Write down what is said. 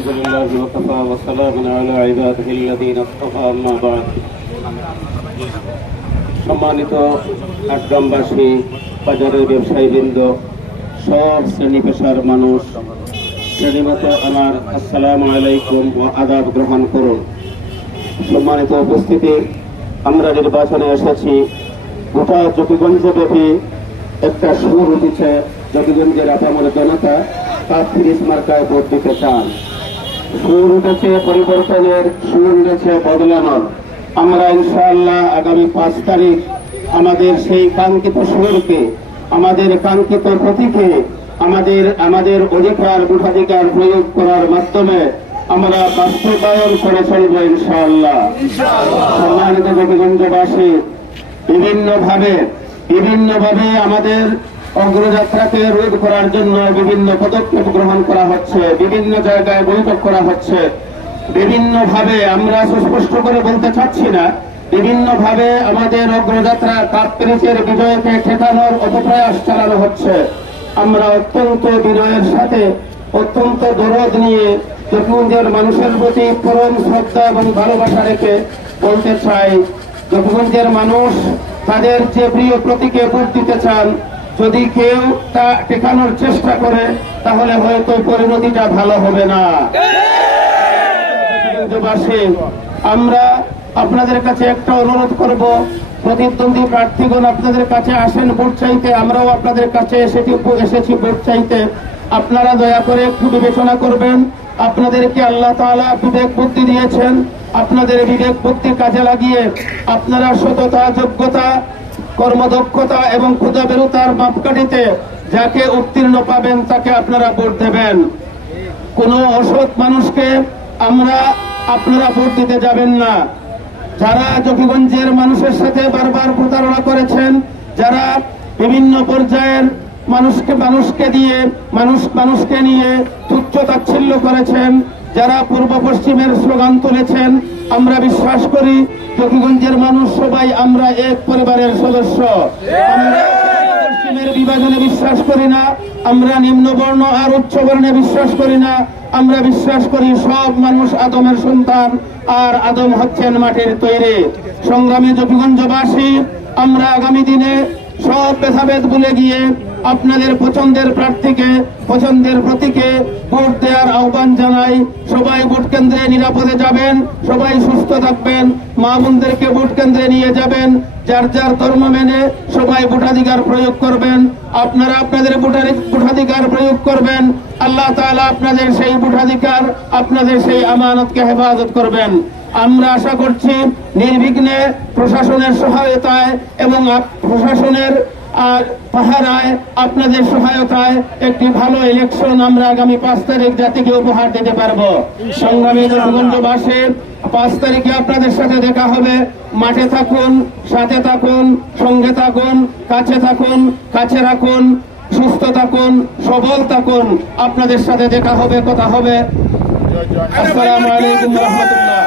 الحمد لله وكفى وسلام على عباده الذين اصطفى اما بعد সম্মানিত গ্রামবাসী বাজারের ব্যবসায়ীবৃন্দ সব শ্রেণী পেশার মানুষ শ্রেণীমতো আমার আসসালামু আলাইকুম ও আদাব গ্রহণ করুন সম্মানিত উপস্থিতি আমরা নির্বাচনে এসেছি গোটা জকিগঞ্জব্যাপী একটা সুর উঠেছে জকিগঞ্জের আপামর জনতা তার তিরিশ মার্কায় ভোট দিতে চান সুর উঠেছে পরিবর্তনের সুর উঠেছে বদলানোর। আমরা ইনশাআল্লাহ আগামী পাঁচ তারিখ আমাদের সেই কাঙ্ক্ষিত সুরকে আমাদের কাঙ্ক্ষিত প্রতীকে আমাদের আমাদের অধিকার ভোটাধিকার প্রয়োগ করার মাধ্যমে আমরা বাস্তবায়ন করে চলব ইনশাআল্লাহ। সম্মানিত গোপীগঞ্জবাসী বিভিন্ন ভাবে বিভিন্ন ভাবে আমাদের অগ্রযাত্রাকে রোধ করার জন্য বিভিন্ন পদক্ষেপ গ্রহণ করা হচ্ছে, বিভিন্ন জায়গায় বৈঠক করা হচ্ছে। বিভিন্ন ভাবে আমরা সুস্পষ্ট করে বলতে চাচ্ছি না বিভিন্ন ভাবে আমাদের অগ্রযাত্রা কাপ্রিসের বিজয়কে ঠেকানোর অপপ্রয়াস চালানো হচ্ছে। আমরা অত্যন্ত বিনয়ের সাথে, অত্যন্ত দরদ নিয়ে জকিগঞ্জের মানুষের প্রতি পরম শ্রদ্ধা এবং ভালোবাসা রেখে বলতে চাই জকিগঞ্জের মানুষ তাদের যে প্রিয় প্রতীকে ভোট দিতে চান যদি কেউ তা টেকানোর চেষ্টা করে, তাহলে হয়তো পরিণতিটা ভালো হবে না। আমরা আপনাদের কাছে একটা অনুরোধ করব। প্রতিদ্বন্দ্বী প্রার্থীগণ আপনাদের কাছে আসেন ভোট চাইতে, আমরাও আপনাদের কাছে এসেছি এসেছি ভোট চাইতে। আপনারা দয়া করে একটু বিবেচনা করবেন। আপনাদেরকে আল্লাহ তাআলা বিবেক বুদ্ধি দিয়েছেন। আপনাদের বিবেক বুদ্ধি কাজে লাগিয়ে আপনারা সততা, যোগ্যতা কর্মদক্ষতা এবং ক্ষুদা বেরোতার মাপকাঠিতে যাকে উত্তীর্ণ পাবেন, তাকে আপনারা ভোট দেবেন। কোন অসৎ মানুষকে আমরা আপনারা ভোট দিতে যাবেন না। যারা জকিগঞ্জের মানুষের সাথে বারবার প্রতারণা করেছেন, যারা বিভিন্ন পর্যায়ের মানুষকে মানুষকে দিয়ে, মানুষ, মানুষকে নিয়ে তুচ্ছ তাচ্ছিল্য করেছেন, যারা পূর্ব পশ্চিমের স্লোগান তুলেছেন আমরা বিশ্বাস করি জকিগঞ্জের মানুষ সবাই আমরা এক পরিবারের সদস্য। আমরা বিভাজনে বিশ্বাস করি না, আমরা নিম্নবর্ণ আর উচ্চ বর্ণে বিশ্বাস করি না, আমরা বিশ্বাস করি সব মানুষ আদমের সন্তান আর আদম হচ্ছেন মাটির তৈরি। সংগ্রামী জপিগঞ্জবাসী আমরা আগামী দিনে সব ভেদাভেদ ভুলে গিয়ে আপনাদের পছন্দের প্রার্থীকে, পছন্দের প্রতীকে ভোট দেওয়ার আহ্বান জানাই। সবাই ভোট কেন্দ্রে নিরাপদে যাবেন, সবাই সুস্থ থাকবেন, মা বোনদেরকে ভোট কেন্দ্রে নিয়ে যাবেন। যার যার ধর্ম মেনে সবাই ভোটাধিকার প্রয়োগ করবেন। আপনারা আপনাদের ভোটাধিকার প্রয়োগ করবেন। আল্লাহ তাআলা আপনাদের সেই ভোটাধিকার, আপনাদের সেই আমানতকে হেফাজত করবেন। আমরা আশা করছি নির্বিঘ্নে প্রশাসনের সহায়তায় এবং প্রশাসনের আর পাহারায় আপনাদের সহায়তায় একটি ভালো ইলেকশন আমরা আগামী পাঁচ তারিখ জাতিকে উপহার দিতে পারব। সংগ্রামী পাঁচ তারিখে আপনাদের সাথে দেখা হবে। মাঠে থাকুন সাথে থাকুন সঙ্গে থাকুন কাছে থাকুন কাছে রাখুন সুস্থ থাকুন সবল থাকুন। আপনাদের সাথে দেখা হবে কথা হবে। আসসালামু আলাইকুম রহমতুল্লাহ।